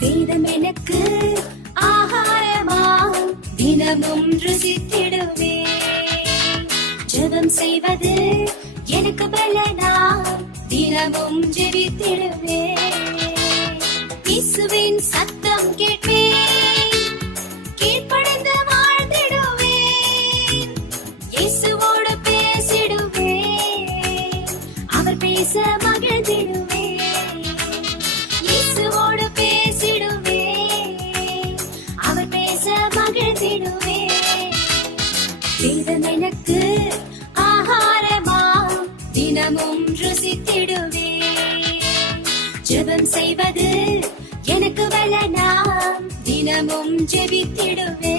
வேதம் எனக்கு ஆகாரமா தினமும் ருசித்திடுவே. ஜெபம் செய்வது எனக்கு பலனா தினமும் ஜெபித்திடுவே. இயேசுவின் சத்தம் கேட்பேன், கீழ்ப்படிந்து வாழ்ந்திடுவேன். இயேசுவோடு பேசிடுவேன், அவர் பேச மகிழ்ந்திடுவேன். இயேசுவோடு பேசிடுவேன், அவர் பேச மகிழ்ந்திடுவேன். வேதம் எனக்கு ஆகாரமா தினமும் ருசித்திடுவே. ஜெபம் செய்வது எனக்கு பலனா தினமும் ஜெபித்திடுவே.